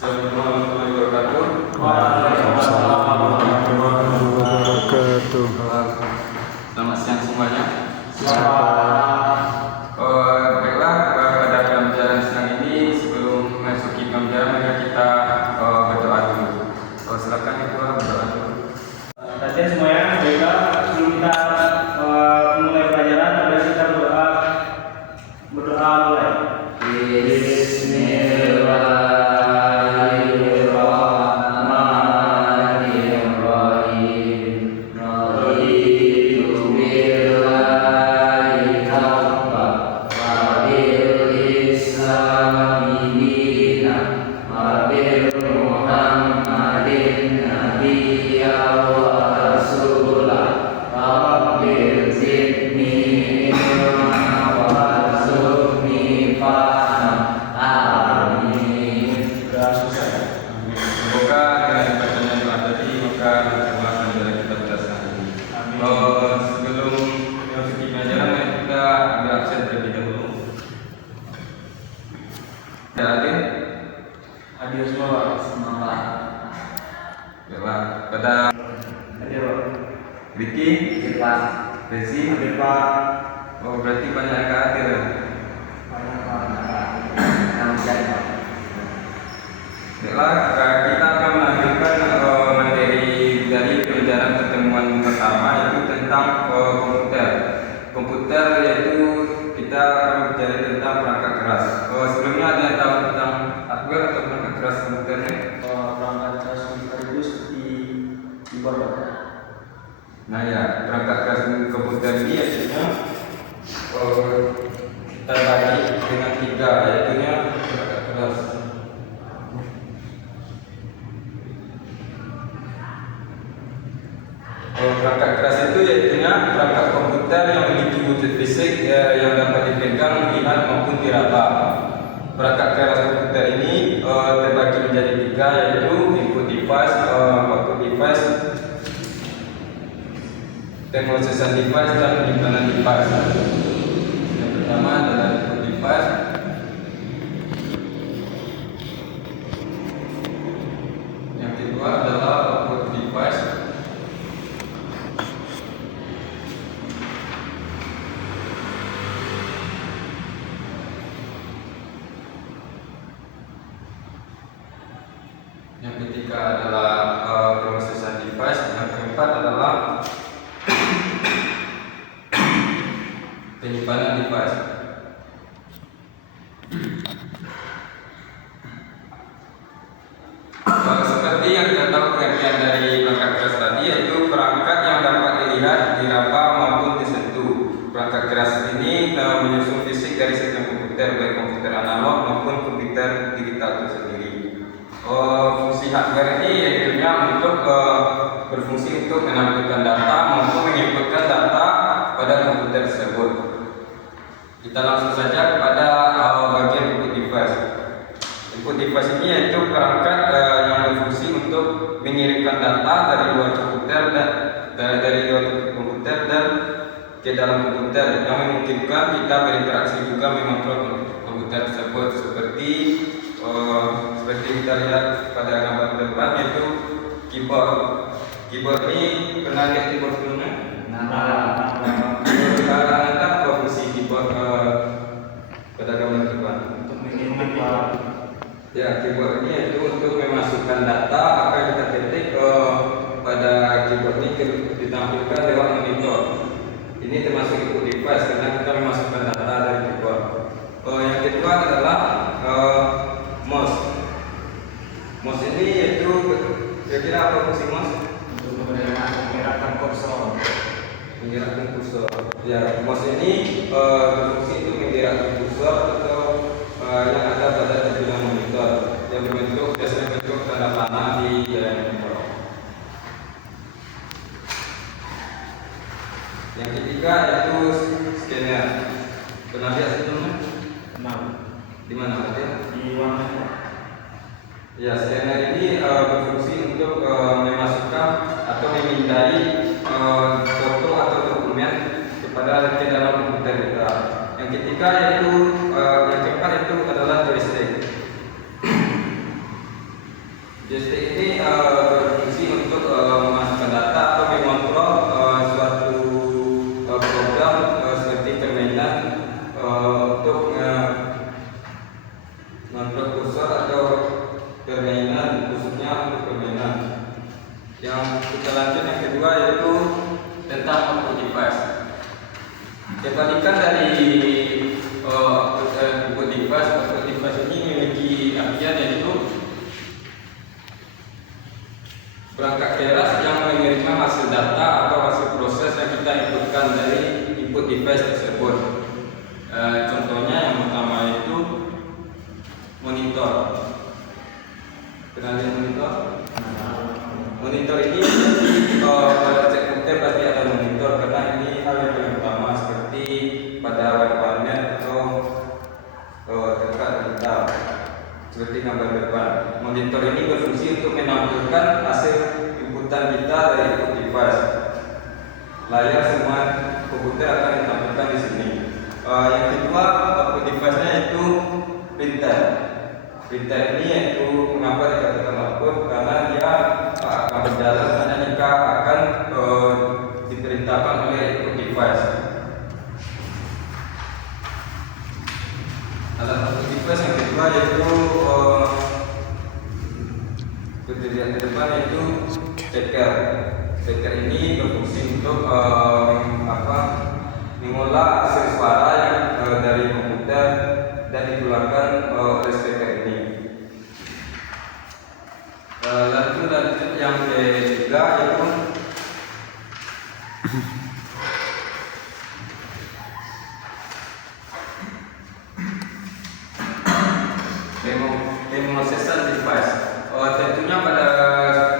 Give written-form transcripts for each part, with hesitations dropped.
Assalamualaikum warahmatullahi wabarakatuh. Waalaikumsalam warahmatullahi wabarakatuh. Selamat siang semuanya. Selamat. Baiklah, pada pembelajaran siang ini sebelum memasuki pembelajaran mari kita berdoa dulu. Silakan Ketua berdoa dulu. Latihan semuanya, baiklah sebelum kita mulai pelajaran, mari kita berdoa mulai. Semoga dengan dibacanya doa tadi maka Allah menjaga kita berdasarkan ini. Sebelum memasuki pelajaran mari kita ambil absen terlebih dahulu. Ya, Adin. Hadir semua, semangat. Baiklah, pada Hadir Ricky, Pak. Rezi, Hadir Pak. berarti banyak yang hadir. Baiklah, kita akan melanjutkan materi dari pelajaran pertemuan pertama yaitu tentang komputer. Komputer yaitu kita akan belajar tentang perangkat keras. Sebelumnya ada yang tahu tentang hardware atau perangkat keras komputer ini? Perangkat keras komputer itu seperti keyboard. Nah ya, perangkat keras komputer ini artinya terbagi dengan tiga, yaitu perangkat keras. Perangkat keras itu yaitu perangkat komputer yang memiliki wujud fisik yang dapat dipegang, dilihat maupun diraba. Perangkat keras komputer ini terbagi menjadi tiga, yaitu input device, output device, processing device, dan penyimpanan device. Yang pertama adalah input device. Yang kedua adalah output device. Yang ketiga adalah processing device. Yang keempat adalah penyimpanan device. Seperti yang kita tahu pengertian dari perangkat keras tadi yaitu perangkat yang dapat dilihat, diraba maupun disentuh. Perangkat keras ini menyusun fisik dari sistem komputer, baik komputer analog maupun komputer digital itu sendiri. Fungsi hardware ini yaitu untuk berfungsi untuk menampilkan data maupun menginputkan data pada komputer tersebut. Kita langsung saja kepada bagian input device. Input device ini yaitu perangkat yang berfungsi untuk mengirimkan data dari luar komputer dan ke dalam komputer yang memungkinkan kita berinteraksi juga mengontrol komputer tersebut seperti kita lihat pada gambar depan yaitu keyboard. Keyboard ini pernah lihat keyboard sebelumnya? Kita apa fungsi keyboard pada gambar depan? Untuk menginput Ya, keyboard ini yaitu untuk memasukkan data apa yang kita ketik pada keyboard ini ditampilkan lewat monitor. Ini termasuk input device karena kita memasukkan data dari keyboard. Yang kedua adalah mouse. Mouse ini yaitu kira-kira apa fungsi mouse? untuk menggerakkan kursor. Menggerakkan kursor. Ya, mouse ini berfungsi untuk menggerakkan kursor atau yang ada pada terminal monitor yang biasanya berbentuk tanda panah di monitor. Yang ketiga yaitu scanner. Pernah lihat sebelumnya? Di mana ada? Di warna. Ya, scanner ini berfungsi untuk memasukkan atau memindai foto atau dokumen kepada ke dalam komputer kita. Yang ketiga yaitu yang keempat itu adalah joystick. Perangkat keras yang menerima hasil data atau hasil proses yang kita inputkan dari input device tersebut. Contohnya yang pertama itu monitor. Kenalin monitor? Monitor ini pada cek komputer pasti ada monitor karena ini hal yang paling utama seperti pada warnet atau tempat digital seperti gambar depan. Monitor ini berfungsi untuk menampilkan hasil inputan kita dari input device. Layar semua komputer akan ditampilkan di sini. Yang kedua, output device-nya itu printer. Printer ini yaitu mengapa dikatakan output karena dia akan berjalan hanya jika akan diperintahkan oleh input device. Alat output device yang kedua yaitu di depan yaitu speaker. Speaker ini berfungsi untuk mengolah hasil suara yang dari komputer dan dikeluarkan oleh speaker ini. Lalu yang ketiga yaitu processor device. Tentunya pada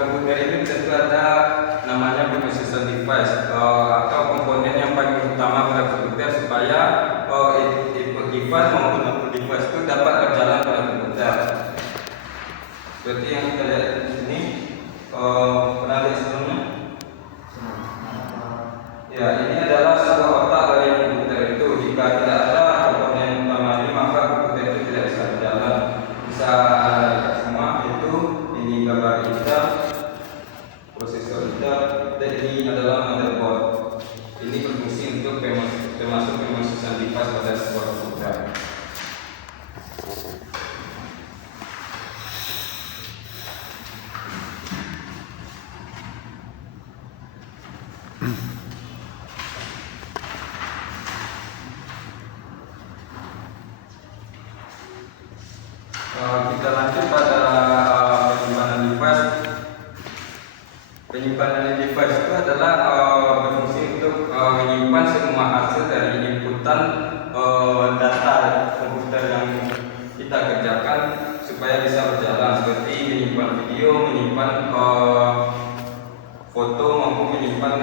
komputer ini tentu ada namanya processor device atau komponen yang paling utama pada komputer supaya input device maupun output device itu dapat berjalan pada komputer. Seperti yang kita lihat di sini, pernah lihat sebelumnya? Ya, ini adalah sebuah otak dari komputer itu. Jika tidak ada komponen utama ini, maka komputer itu tidak bisa berjalan. Bisa ada semua itu. Ini gambar hitam, prosesor hitam, dan ini adalah motherboard. Ini berfungsi untuk termasuk pemrosesan device pada sebuah komputer. Kita lanjut pada penyimpanan device. Penyimpanan device itu adalah berfungsi untuk menyimpan semua hasil dari inputan data komputer yang kita kerjakan supaya bisa berjalan, seperti menyimpan video, menyimpan foto maupun menyimpan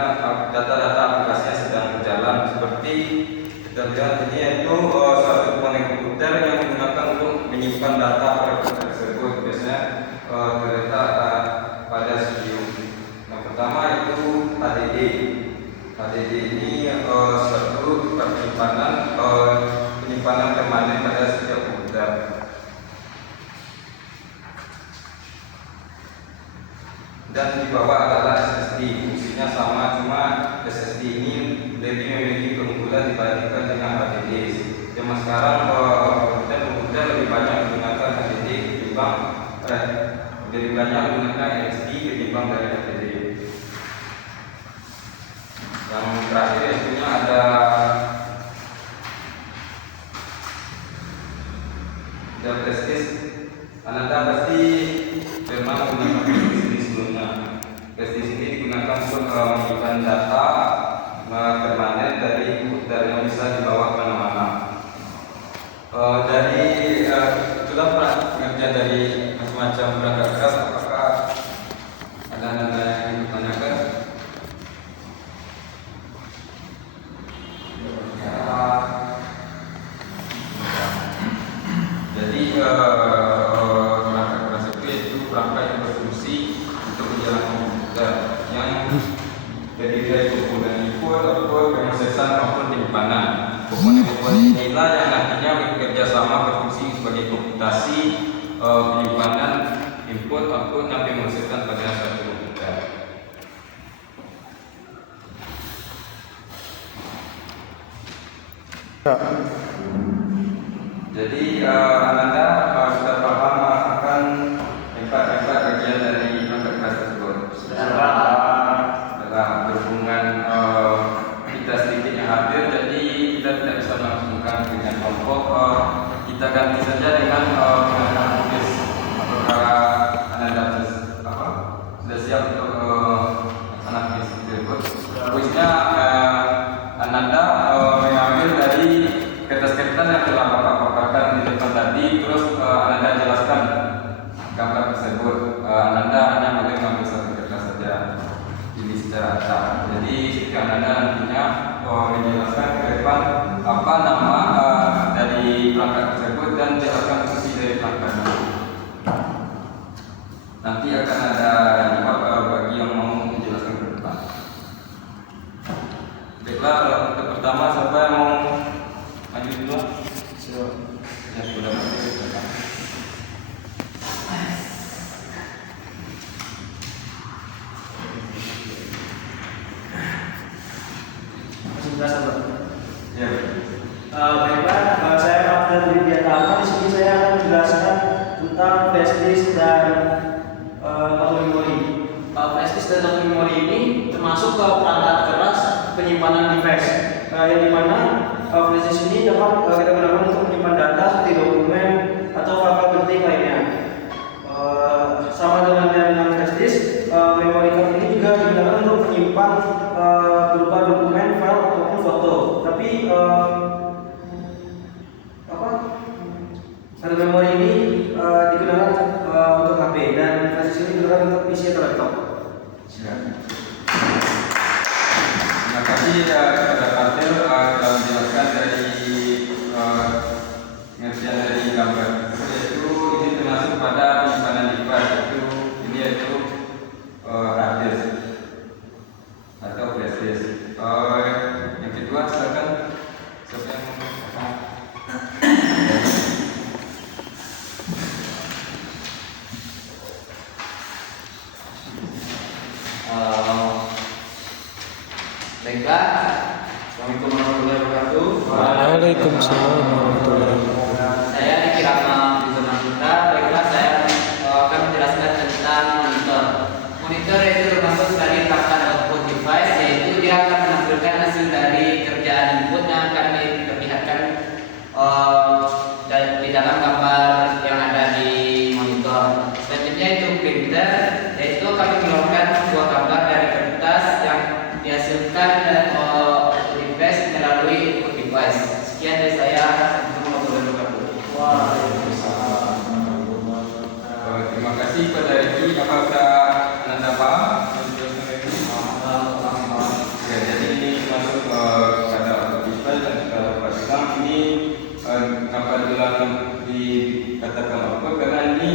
data-data aplikasi yang sedang berjalan. Seperti kita lihat ini yaitu suatu komponen komputer yang digunakan untuk menyimpan data pada komputer tersebut. Biasanya terletak pada CPU. Yang pertama itu HDD. HDD ini suatu penyimpanan permanen pada setiap komputer. Dan di bawah adalah SSD. Fungsinya sama, cuma SSD ini lebih memiliki keunggulan dibandingkan dengan HDD. Zaman sekarang komputer lebih banyak menggunakan HDD ketimbang lebih banyak menggunakan SSD ketimbang dari HDD. Yang terakhir tentunya ada flash disk. Anda pasti pernah menggunakan flash disk sebelumnya. Flash disk ini digunakan untuk menyimpan data permanen dari komputer yang bisa dibawa kemana-mana. Sudah pernah bekerja dari macam-macam perangkat keras, apakah ada anda yang ingin ditanyakan? Jadi perangkat keras itu perangkat yang berfungsi untuk menjalankan komputer yang terdiri dari komponen input, output, pemrosesan maupun penyimpanan. Komponen-komponen inilah yang nantinya bekerja sama berfungsi sebagai komputasi, penyimpanan, input, output, dan pemrosesan pada satu komputer. Jadi Anda sudah paham akan empat bagian dari perangkat keras tersebut. Dalam berhubungan kita sedikit yang hadir, jadi kita tidak bisa melangsungkan dengan kelompok. Kita ganti saja dengan pengajaran tulis. Apakah Anda sudah siap untuk yang dimana flash disk ini dapat kita gunakan untuk menyimpan data seperti dokumen atau file penting lainnya. Sama dengan flash disk, memory card ini juga digunakan untuk menyimpan berupa dokumen, file ataupun foto. Tapi satu memori ini digunakan untuk HP dan flash disk ini digunakan untuk PC atau laptop. Terima kasih kepada Fatil telah menjelaskan dari pengertian dari gambar. Yaitu ini termasuk pada penyimpanan device, yaitu hard disk atau flash disk. Yang kedua silakan siapa yang mau. Baiklah, Assalamualaikum warahmatullahi wabarakatuh. Waalaikumsalam warahmatullahi wabarakatuh. Saya Diki Rama Bizona Putra. Baiklah, saya akan menjelaskan tentang monitor. Monitor itu termasuk dari perangkat output device, yaitu dia akan menampilkan hasil dari kerjaan input yang akan diperlihatkan di dalam gambar yang ada di monitor. Selanjutnya itu printer, yaitu akan mengeluarkan sebuah gambar dari kertas yang dihasilkan device melalui input device. Sekian dari saya. Assalamualaikum warahmatullahi wabarakatuh. Terima kasih kepada Riki. Apakah Anda paham? Ya, jadi ini masuk pada device dan kita dapat bilang ini apabila dikatakan apa karena ini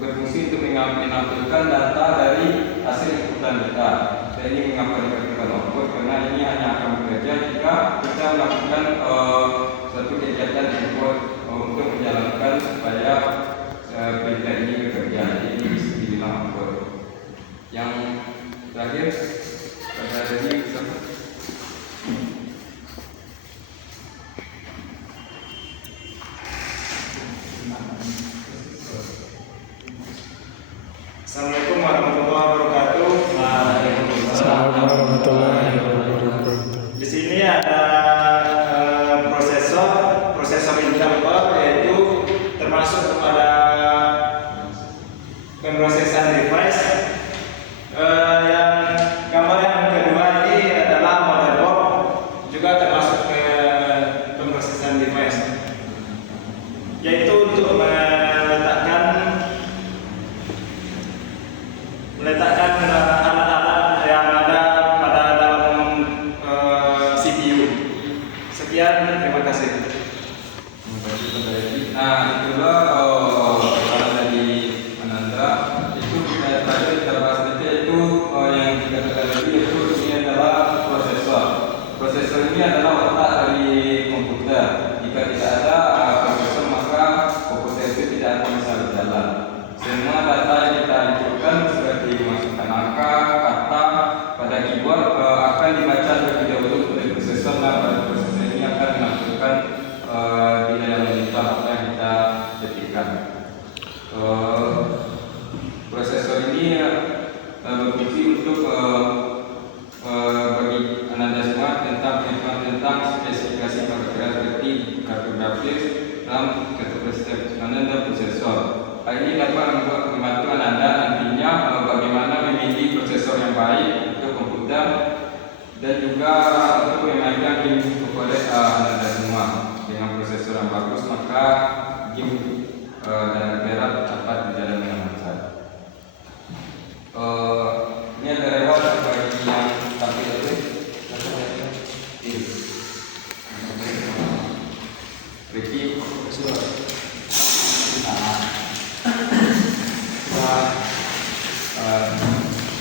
berfungsi untuk menampilkan data dari hasil inputan kita. Dan ini mengapa dikatakan output karena ini hanya akan bekerja jika kita melakukan suatu kegiatan input untuk menjalankan supaya printer ini bekerja. Jadi ini bisa dibilang output. Yang terakhir pada ini Assalamualaikum warahmatullahi wabarakatuh. Assalamualaikum warahmatullahi wabarakatuh. Di sini ada prosesor Intel Core, yaitu termasuk kepada pemrosesan device. Yang gambar yang kedua ini adalah motherboard, juga termasuk ke pemrosesan device, yaitu untuk meletakkan alat-alat yang ada pada dalam CPU. Sekian, terima kasih. Nah, itulah soalan dari Ananda. Itu kita tadi kita bahas nanti itu yang dikatakan tadi itu ini adalah prosesor. Prosesor ini adalah otak dari komputer. Jika tidak ada prosesor maka komputer itu tidak akan bisa berjalan. Semua data yang kita inputkan seperti memasukkan angka, kata pada keyboard akan dibaca terlebih dahulu oleh prosesor dan pada prosesor ini akan menampilkan nilai yang monitor apa yang kita ketikkan. Prosesor ini berfungsi untuk bagi Ananda semua tentang spesifikasi perkiraan seperti kartu grafis, RAM, kartu persisnya dan prosesor. Hal ini dapat membantu Ananda nantinya bagaimana memilih prosesor yang baik untuk komputer dan juga untuk memainkan game kepada Ananda semua. Dengan prosesor yang bagus maka game dan berat dapat berjalan dengan lancar. Ini ada reward bagi yang tampil itu. Ricky,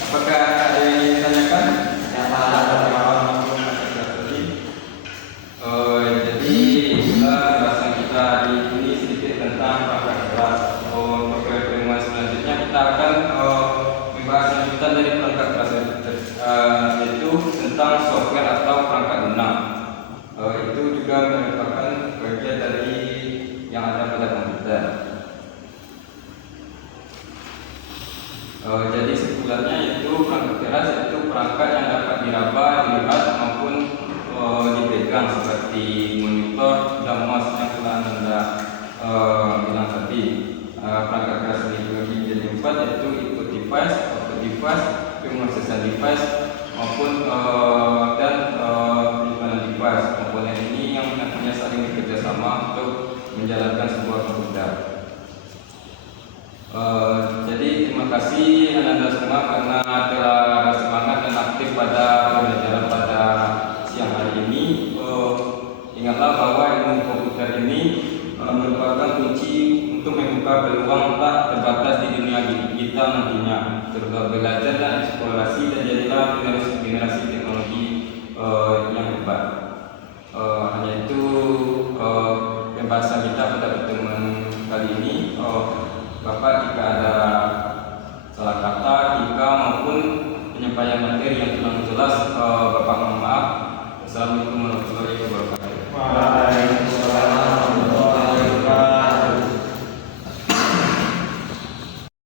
apakah ada yang ingin ditanyakan? Jadi bahasan kita hari ini sedikit tentang perangkat keras. Untuk pertemuan selanjutnya kita akan membahas lanjutan dari perangkat keras yaitu tentang software atau perangkat lunak. Itu juga merupakan bagian dari yang ada pada komputer. Jadi sebulannya yaitu perangkat keras yaitu perangkat yang dapat diraba, dilihat maupun komputer. Jadi terima kasih Anda semua karena telah bersemangat dan aktif pada pembelajaran pada siang hari ini. Ingatlah bahwa ilmu komputer ini merupakan kunci untuk membuka peluang tak terbatas di dunia kita nantinya. Terus belajar dan eksplorasi dan jadilah generasi teknologi yang hebat. Hanya itu pembahasan kita pada pertemuan kali ini. Bapak, jika ada salah kata, jika maupun penyampaian materi yang kurang jelas, Bapak mohon maaf. Assalamualaikum